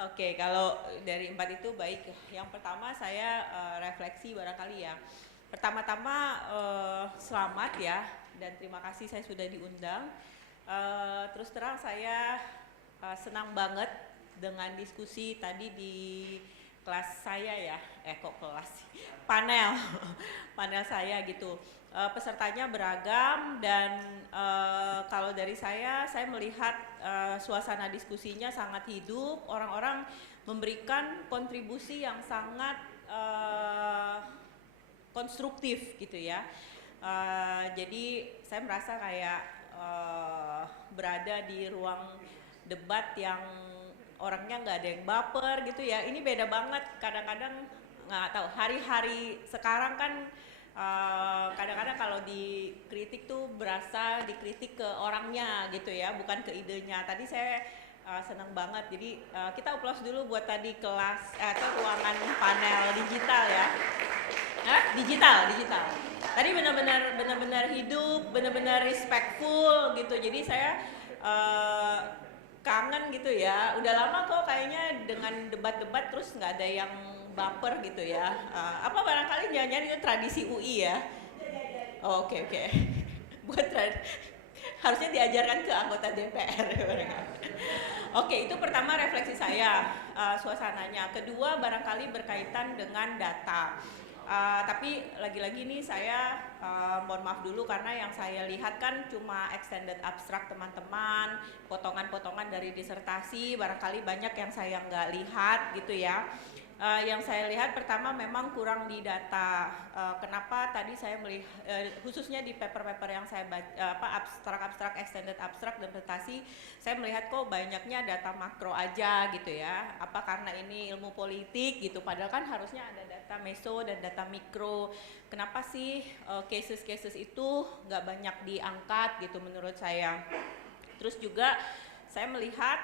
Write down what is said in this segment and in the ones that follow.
Oke, kalau dari empat itu baik. Yang pertama saya refleksi barangkali ya. Pertama-tama selamat ya dan terima kasih saya sudah diundang. Terus terang saya senang banget dengan diskusi tadi di kelas saya ya. Kok kelas sih? Panel, panel saya gitu. Pesertanya beragam dan kalau dari saya melihat suasana diskusinya sangat hidup, orang-orang memberikan kontribusi yang sangat konstruktif gitu ya. Jadi saya merasa kayak berada di ruang debat yang orangnya nggak ada yang baper gitu ya. Ini beda banget kadang-kadang nggak tahu hari-hari sekarang kan kadang-kadang kalau dikritik tuh berasa dikritik ke orangnya gitu ya, bukan ke idenya. Tadi saya senang banget, jadi kita applause dulu buat tadi kelas atau ruangan panel digital ya. Digital. Tadi benar-benar hidup, benar-benar respectful gitu. Jadi saya kangen gitu ya. Udah lama kok kayaknya dengan debat-debat terus nggak ada yang baper gitu ya. Apa barangkali jangan-jangan itu tradisi UI ya? Oh, oke. Buat harusnya diajarkan ke anggota DPR. Oke, itu pertama refleksi saya suasananya. Kedua barangkali berkaitan dengan data. Tapi lagi-lagi nih saya mohon maaf dulu karena yang saya lihat kan cuma extended abstract teman-teman, potongan-potongan dari disertasi, barangkali banyak yang saya nggak lihat gitu ya. Yang saya lihat pertama memang kurang di data. Kenapa tadi saya melihat khususnya di paper-paper yang saya baca abstrak extended abstrak dan presentasi, saya melihat kok banyaknya data makro aja gitu ya. Apa karena ini ilmu politik gitu, padahal kan harusnya ada data meso dan data mikro. Kenapa sih cases-cases itu nggak banyak diangkat gitu menurut saya. Terus juga saya melihat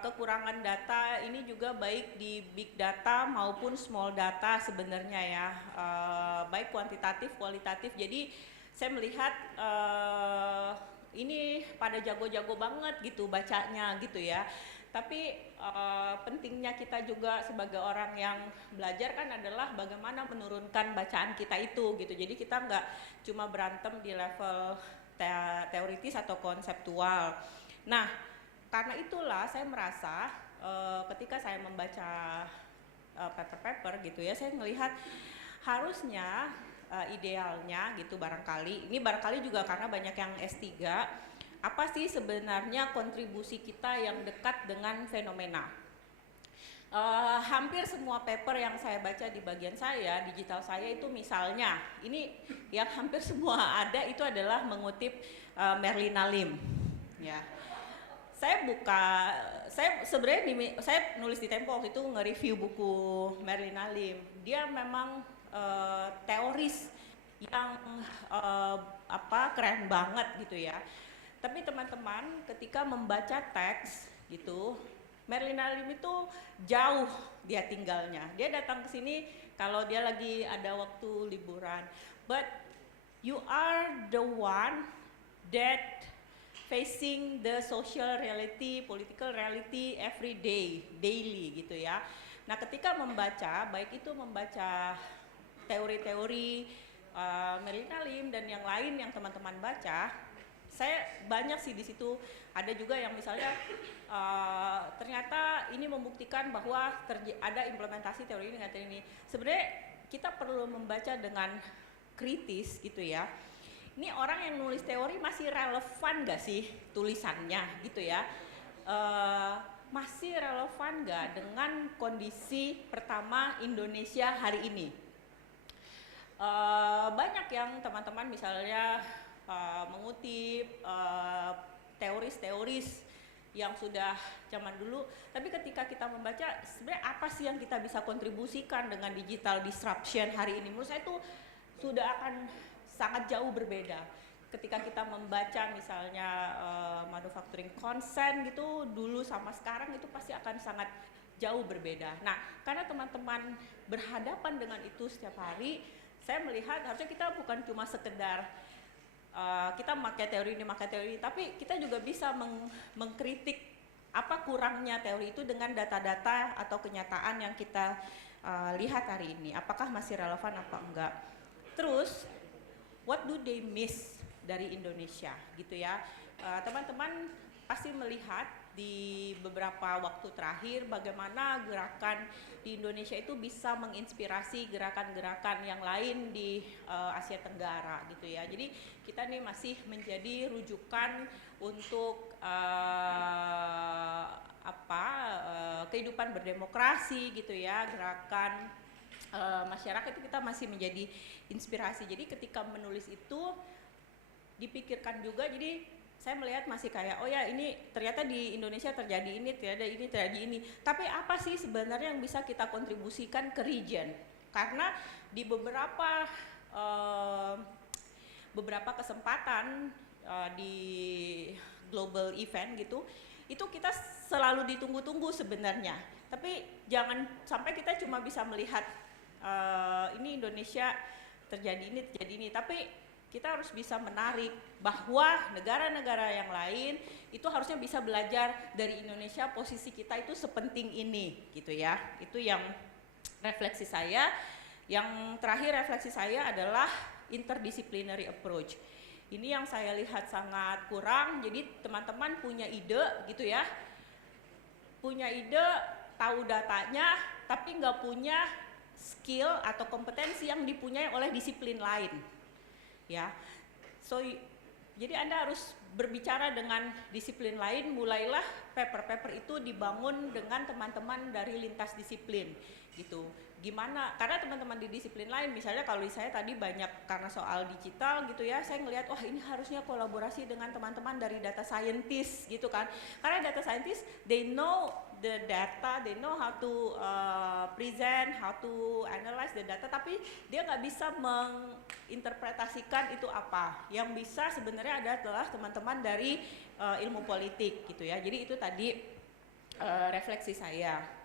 kekurangan data ini juga baik di big data maupun small data sebenarnya ya, baik kuantitatif, kualitatif. Jadi saya melihat ini pada jago-jago banget gitu bacanya gitu ya. Tapi pentingnya kita juga sebagai orang yang belajar kan adalah bagaimana menurunkan bacaan kita itu gitu. Jadi kita nggak cuma berantem di level teoritis atau konseptual. Nah, karena itulah saya merasa ketika saya membaca paper-paper gitu ya, saya melihat harusnya idealnya gitu barangkali, ini barangkali juga karena banyak yang S3, apa sih sebenarnya kontribusi kita yang dekat dengan fenomena. Hampir semua paper yang saya baca di bagian saya, digital saya itu misalnya, ini yang hampir semua ada itu adalah mengutip Merlina Lim ya. Saya sebenarnya saya nulis di Tempo waktu itu nge-review buku Merlina Lim. Dia memang teoris yang keren banget gitu ya. Tapi teman-teman ketika membaca teks gitu, Merlina Lim itu jauh dia tinggalnya. Dia datang ke sini kalau dia lagi ada waktu liburan. But you are the one that facing the social reality, political reality every day, daily gitu ya. Nah, ketika membaca, baik itu membaca teori-teori Merlina Lim dan yang lain yang teman-teman baca, saya banyak sih di situ. Ada juga yang misalnya ternyata ini membuktikan bahwa ada implementasi teori ini dengan teori ini. Sebenarnya kita perlu membaca dengan kritis gitu ya. Ini orang yang nulis teori masih relevan gak sih tulisannya gitu ya, masih relevan gak dengan kondisi pertama Indonesia hari ini. Banyak yang teman-teman misalnya mengutip teoris-teoris yang sudah zaman dulu, tapi ketika kita membaca sebenarnya apa sih yang kita bisa kontribusikan dengan digital disruption hari ini, menurut saya itu sudah akan sangat jauh berbeda. Ketika kita membaca misalnya manufacturing consent gitu dulu sama sekarang itu pasti akan sangat jauh berbeda. Nah, karena teman-teman berhadapan dengan itu setiap hari, saya melihat harusnya kita bukan cuma sekedar kita memakai teori ini, tapi kita juga bisa mengkritik apa kurangnya teori itu dengan data-data atau kenyataan yang kita lihat hari ini, apakah masih relevan apa enggak. Terus what do they miss dari Indonesia gitu ya. Teman-teman pasti melihat di beberapa waktu terakhir bagaimana gerakan di Indonesia itu bisa menginspirasi gerakan-gerakan yang lain di Asia Tenggara gitu ya. Jadi kita nih masih menjadi rujukan untuk kehidupan berdemokrasi gitu ya, gerakan masyarakat itu kita masih menjadi inspirasi. Jadi ketika menulis itu dipikirkan juga, jadi saya melihat masih kayak oh ya ini ternyata di Indonesia terjadi ini, terjadi ini. Tapi apa sih sebenarnya yang bisa kita kontribusikan ke region? Karena di beberapa kesempatan di global event gitu, itu kita selalu ditunggu-tunggu sebenarnya. Tapi jangan sampai kita cuma bisa melihat ini Indonesia terjadi ini, tapi kita harus bisa menarik bahwa negara-negara yang lain itu harusnya bisa belajar dari Indonesia, posisi kita itu sepenting ini gitu ya. Itu yang refleksi saya. Yang terakhir refleksi saya adalah interdisciplinary approach. Ini yang saya lihat sangat kurang. Jadi teman-teman punya ide gitu ya, punya ide, tahu datanya, tapi nggak punya skill atau kompetensi yang dipunyai oleh disiplin lain. Ya, so jadi Anda harus berbicara dengan disiplin lain. Mulailah paper-paper itu dibangun dengan teman-teman dari lintas disiplin gitu. Gimana? Karena teman-teman di disiplin lain, misalnya kalau saya tadi banyak karena soal digital gitu ya, saya ngelihat wah ini harusnya kolaborasi dengan teman-teman dari data scientist gitu kan. Karena data scientist they know the data, they know how to present, how to analyze the data, tapi dia nggak bisa menginterpretasikan itu apa. Yang bisa sebenarnya adalah teman-teman dari ilmu politik gitu ya. Jadi itu tadi refleksi saya.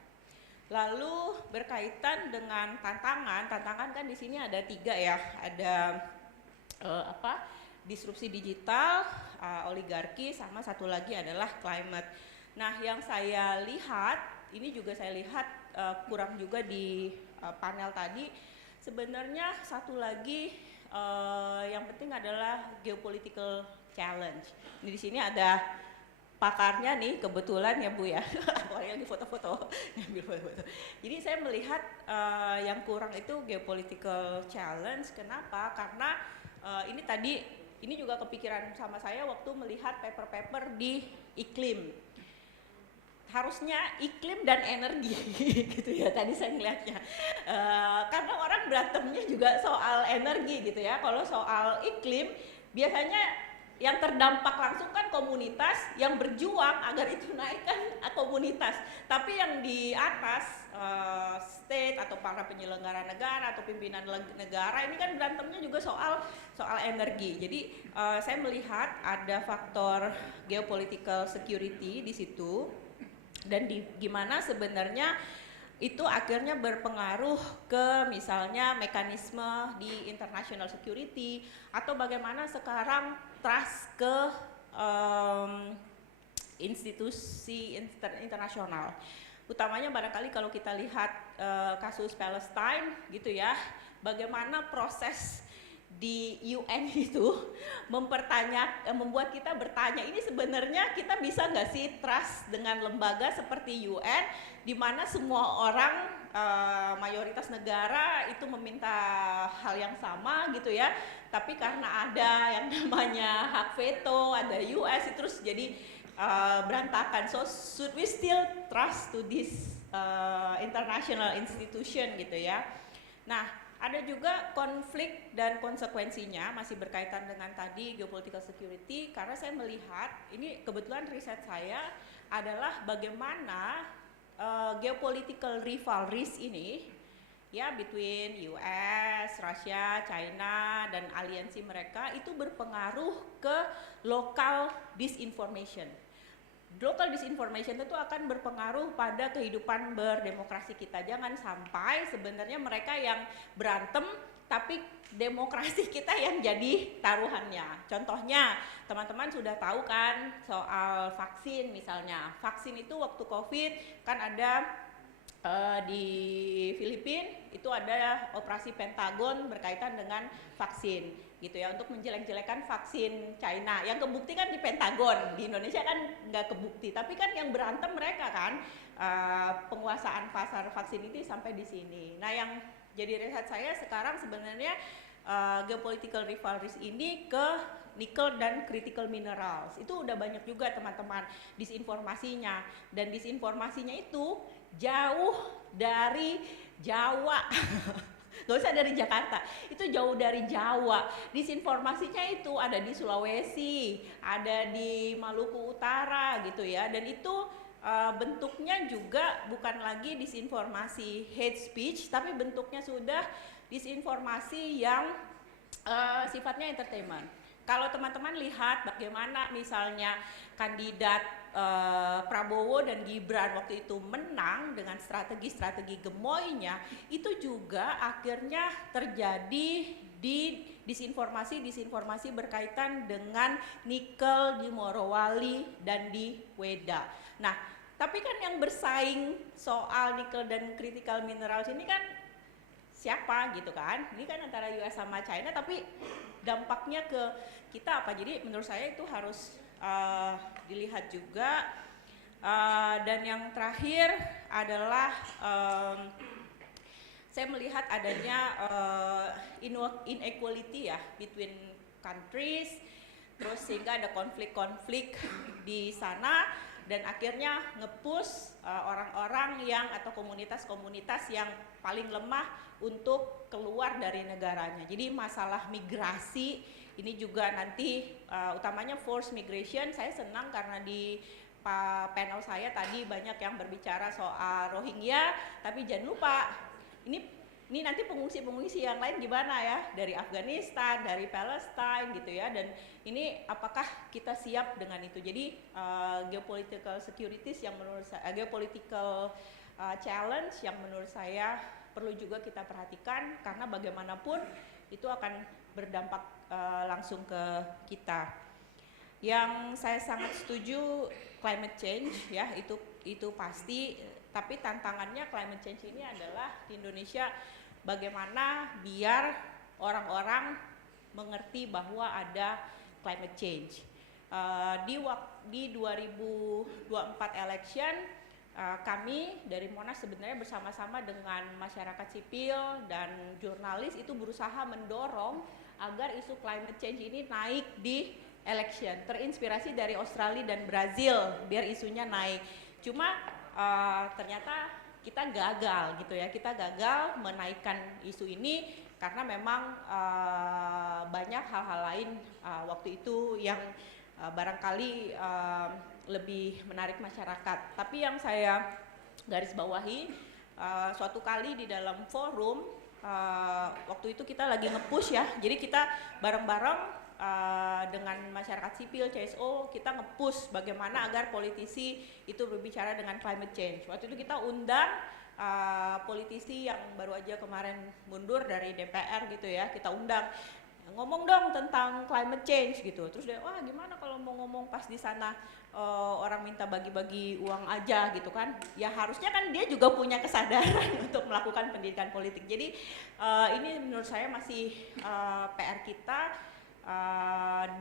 Lalu berkaitan dengan tantangan kan di sini ada 3 ya, ada disrupsi digital, oligarki, sama satu lagi adalah climate. Nah yang saya lihat, ini juga saya lihat kurang juga di panel tadi, sebenarnya satu lagi yang penting adalah geopolitical challenge. Ini di sini ada pakarnya nih kebetulan ya Bu ya, orangnya lagi foto-foto, ngambil foto-foto. Jadi saya melihat yang kurang itu geopolitical challenge. Kenapa? Karena ini juga kepikiran sama saya waktu melihat paper-paper di iklim. Harusnya iklim dan energi gitu ya, tadi saya ngeliatnya. Karena orang berantemnya juga soal energi gitu ya. Kalau soal iklim biasanya yang terdampak langsung kan komunitas, yang berjuang agar itu naik kan komunitas. Tapi yang di atas state atau para penyelenggara negara atau pimpinan negara ini kan berantemnya juga soal energi. Jadi saya melihat ada faktor geopolitical security di situ, dan gimana sebenarnya itu akhirnya berpengaruh ke misalnya mekanisme di international security, atau bagaimana sekarang trust ke institusi internasional. Utamanya barangkali kalau kita lihat kasus Palestine gitu ya, bagaimana proses di UN itu membuat kita bertanya, ini sebenarnya kita bisa nggak sih trust dengan lembaga seperti UN, di mana semua orang mayoritas negara itu meminta hal yang sama gitu ya, tapi karena ada yang namanya hak veto, ada US, itu terus jadi berantakan. So should we still trust to this international institution gitu ya. Nah, ada juga konflik dan konsekuensinya masih berkaitan dengan tadi geopolitical security, karena saya melihat ini kebetulan riset saya adalah bagaimana geopolitical rivalries ini ya between US, Russia, China dan aliansi mereka itu berpengaruh ke local disinformation. Local disinformation itu akan berpengaruh pada kehidupan berdemokrasi kita. Jangan sampai sebenarnya mereka yang berantem tapi demokrasi kita yang jadi taruhannya. Contohnya, teman-teman sudah tahu kan soal vaksin misalnya. Vaksin itu waktu COVID kan ada di Filipina itu ada operasi Pentagon berkaitan dengan vaksin gitu ya, untuk menjelek-jelekan vaksin China. Yang kebukti kan di Pentagon, di Indonesia kan nggak kebukti, tapi kan yang berantem mereka kan, penguasaan pasar vaksin itu sampai di sini. Nah, yang jadi riset saya sekarang sebenarnya geopolitical rivalries ini ke nikel dan critical minerals. Itu udah banyak juga teman-teman disinformasinya, dan disinformasinya itu jauh dari Jawa. Gak usah dari Jakarta, itu jauh dari Jawa. Disinformasinya itu ada di Sulawesi, ada di Maluku Utara gitu ya, dan itu bentuknya juga bukan lagi disinformasi hate speech, tapi bentuknya sudah disinformasi yang sifatnya entertainment. Kalau teman-teman lihat bagaimana misalnya kandidat Prabowo dan Gibran waktu itu menang dengan strategi-strategi gemoynya, itu juga akhirnya terjadi di disinformasi berkaitan dengan nikel di Morowali dan di Weda. Nah, tapi kan yang bersaing soal nikel dan critical minerals ini kan siapa gitu kan? Ini kan antara US sama China, tapi dampaknya ke kita apa? Jadi menurut saya itu harus dilihat juga. Dan yang terakhir adalah saya melihat adanya inequality ya between countries, terus sehingga ada konflik-konflik di sana, dan akhirnya nge-push orang-orang yang atau komunitas-komunitas yang paling lemah untuk keluar dari negaranya. Jadi masalah migrasi ini juga nanti utamanya forced migration. Saya senang karena di panel saya tadi banyak yang berbicara soal Rohingya, tapi jangan lupa ini nanti pengungsi-pengungsi yang lain gimana ya, dari Afghanistan, dari Palestine gitu ya, dan ini apakah kita siap dengan itu. Jadi geopolitical securities yang menurut saya, geopolitical challenge yang menurut saya perlu juga kita perhatikan, karena bagaimanapun itu akan berdampak langsung ke kita. Yang saya sangat setuju climate change ya, itu pasti, tapi tantangannya climate change ini adalah di Indonesia bagaimana biar orang-orang mengerti bahwa ada climate change. Di 2024 election, kami dari Monas sebenarnya bersama-sama dengan masyarakat sipil dan jurnalis itu berusaha mendorong agar isu climate change ini naik di election, terinspirasi dari Australia dan Brazil biar isunya naik. Cuma ternyata kita gagal gitu ya, kita gagal menaikkan isu ini karena memang banyak hal-hal lain waktu itu yang barangkali lebih menarik masyarakat. Tapi yang saya garis bawahi, suatu kali di dalam forum, waktu itu kita lagi nge-push ya, jadi kita bareng-bareng dengan masyarakat sipil, CSO, kita nge-push bagaimana agar politisi itu berbicara dengan climate change. Waktu itu kita undang politisi yang baru aja kemarin mundur dari DPR gitu ya, kita undang, ngomong dong tentang climate change gitu. Terus dia, wah gimana kalau mau ngomong pas di sana orang minta bagi-bagi uang aja gitu kan. Ya harusnya kan dia juga punya kesadaran untuk melakukan pendidikan politik. Jadi ini menurut saya masih PR kita.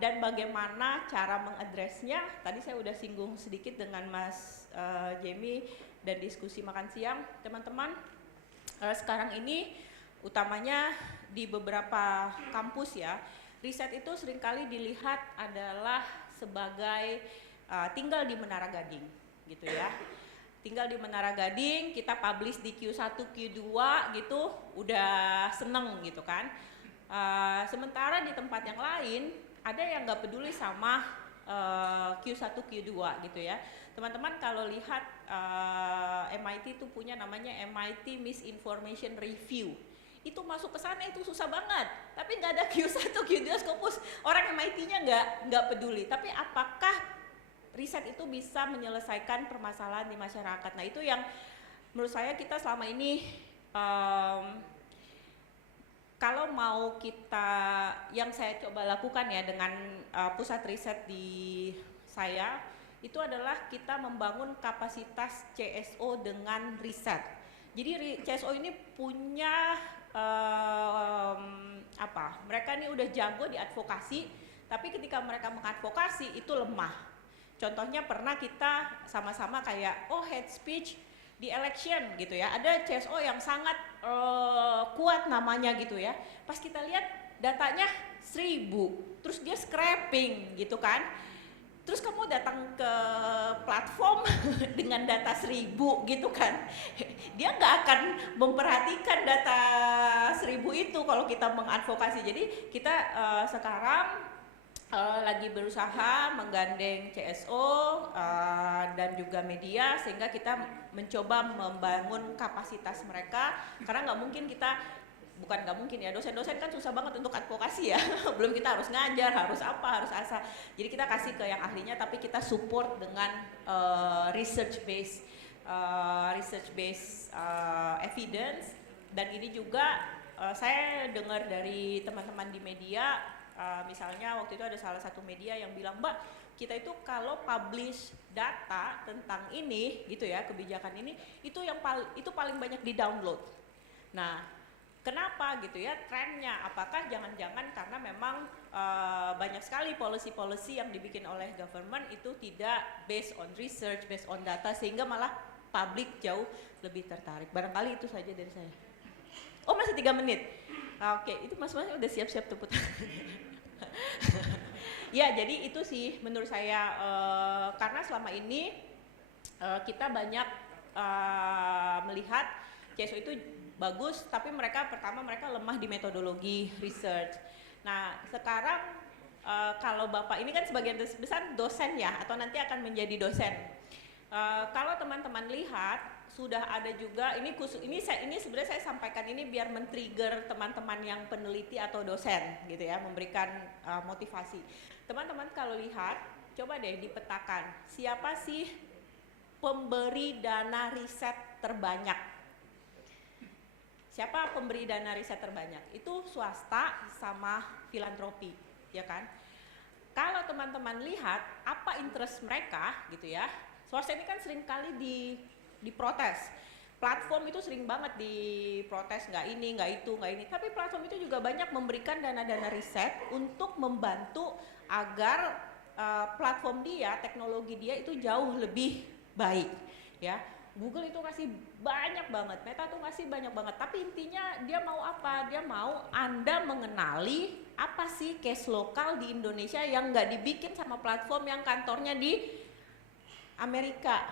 Dan bagaimana cara mengadresnya, tadi saya udah singgung sedikit dengan Mas Jamie dan diskusi makan siang teman-teman. Sekarang ini utamanya di beberapa kampus ya, riset itu seringkali dilihat adalah sebagai tinggal di Menara Gading gitu ya. Tinggal di Menara Gading, kita publish di Q1, Q2 gitu, udah seneng gitu kan. Sementara di tempat yang lain ada yang nggak peduli sama Q1, Q2 gitu ya. Teman-teman kalau lihat MIT itu punya namanya MIT Misinformation Review, itu masuk ke sana itu susah banget, tapi nggak ada Q1, Q2 Scopus, orang MIT-nya nggak peduli. Tapi apakah riset itu bisa menyelesaikan permasalahan di masyarakat? Nah itu yang menurut saya kita selama ini kalau mau kita, yang saya coba lakukan ya dengan pusat riset di saya, itu adalah kita membangun kapasitas CSO dengan riset. Jadi CSO ini punya mereka ini udah jago di advokasi, tapi ketika mereka mengadvokasi itu lemah. Contohnya pernah kita sama-sama kayak hate speech di election gitu ya, ada CSO yang sangat kuat namanya gitu ya, pas kita lihat datanya 1000, terus dia scraping gitu kan, terus kamu datang ke platform dengan data 1000 gitu kan, dia nggak akan memperhatikan data 1000 itu kalau kita mengadvokasi. Jadi kita sekarang lagi berusaha menggandeng CSO dan juga media, sehingga kita mencoba membangun kapasitas mereka, karena nggak mungkin kita, bukan nggak mungkin ya, dosen-dosen kan susah banget untuk advokasi ya, belum kita harus ngajar, harus apa, harus asa. Jadi kita kasih ke yang ahlinya, tapi kita support dengan research based evidence. Dan ini juga saya dengar dari teman-teman di media, misalnya waktu itu ada salah satu media yang bilang, Mbak, kita itu kalau publish data tentang ini gitu ya, kebijakan ini, itu yang paling banyak di download. Nah, kenapa gitu ya trennya? Apakah jangan-jangan karena memang banyak sekali policy-policy yang dibikin oleh government itu tidak based on research, based on data, sehingga malah publik jauh lebih tertarik. Barangkali itu saja dari saya. Oh, masih 3 menit. Oke, itu mas-masnya udah siap-siap tepuk tangan. Ya, jadi itu sih menurut saya, karena selama ini kita banyak melihat CSO itu bagus, tapi mereka lemah di metodologi research. Nah, sekarang kalau Bapak ini kan sebagian besar dosen ya, atau nanti akan menjadi dosen. Kalau teman-teman lihat, sudah ada juga, ini sebenarnya saya sampaikan ini biar men-trigger teman-teman yang peneliti atau dosen gitu ya, memberikan motivasi. Teman-teman kalau lihat, coba deh dipetakan, siapa sih pemberi dana riset terbanyak? Siapa pemberi dana riset terbanyak? Itu swasta sama filantropi, ya kan? Kalau teman-teman lihat apa interest mereka gitu ya, swasta ini kan sering kali diprotes. Platform itu sering banget diprotes, nggak ini, nggak itu, nggak ini. Tapi platform itu juga banyak memberikan dana-dana riset untuk membantu agar platform dia, teknologi dia itu jauh lebih baik. Ya, Google itu kasih banyak banget, Meta tuh kasih banyak banget. Tapi intinya dia mau apa? Dia mau Anda mengenali apa sih case lokal di Indonesia yang nggak dibikin sama platform yang kantornya di Amerika.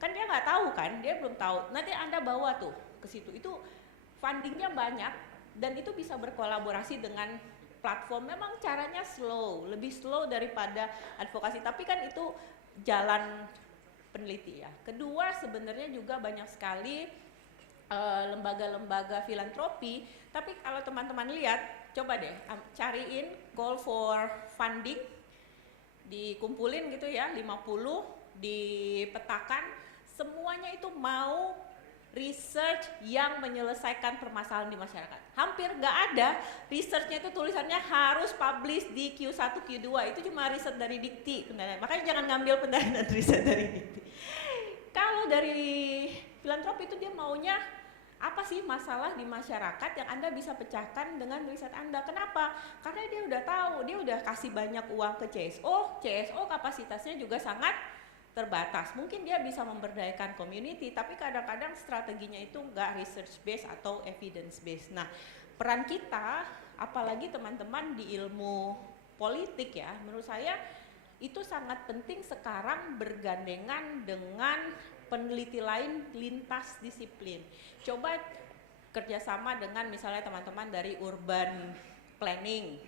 Kan dia nggak tahu kan, dia belum tahu. Nanti Anda bawa tuh ke situ, itu fundingnya banyak dan itu bisa berkolaborasi dengan platform. Memang caranya slow, lebih slow daripada advokasi, tapi kan itu jalan peneliti ya. Kedua, sebenarnya juga banyak sekali lembaga-lembaga filantropi, tapi kalau teman-teman lihat, coba deh cariin call for funding, dikumpulin gitu ya, 50, dipetakan, semuanya itu mau research yang menyelesaikan permasalahan di masyarakat. Hampir nggak ada researchnya itu tulisannya harus publish di Q1, Q2, itu cuma riset dari Dikti. Makanya jangan ngambil pendanaan riset dari Dikti. Kalau dari filantropi itu dia maunya apa sih masalah di masyarakat yang Anda bisa pecahkan dengan riset Anda. Kenapa? Karena dia udah tahu, dia udah kasih banyak uang ke CSO kapasitasnya juga sangat terbatas. Mungkin dia bisa memberdayakan community, tapi kadang-kadang strateginya itu enggak research based atau evidence based. Nah, peran kita, apalagi teman-teman di ilmu politik ya, menurut saya itu sangat penting sekarang bergandengan dengan peneliti lain lintas disiplin. Coba kerjasama dengan misalnya teman-teman dari urban planning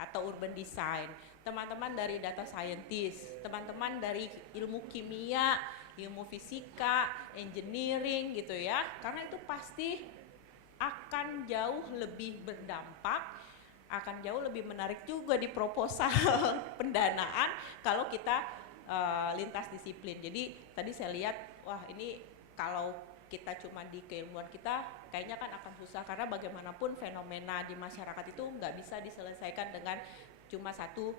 atau urban design, teman-teman dari data scientist, teman-teman dari ilmu kimia, ilmu fisika, engineering gitu ya, karena itu pasti akan jauh lebih berdampak, akan jauh lebih menarik juga di proposal pendanaan kalau kita lintas disiplin. Jadi tadi saya lihat, wah ini kalau kita cuma di keilmuan kita, kayaknya kan akan susah karena bagaimanapun fenomena di masyarakat itu nggak bisa diselesaikan dengan cuma satu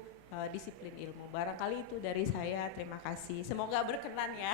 disiplin ilmu. Barangkali itu dari saya, terima kasih. Semoga berkenan ya.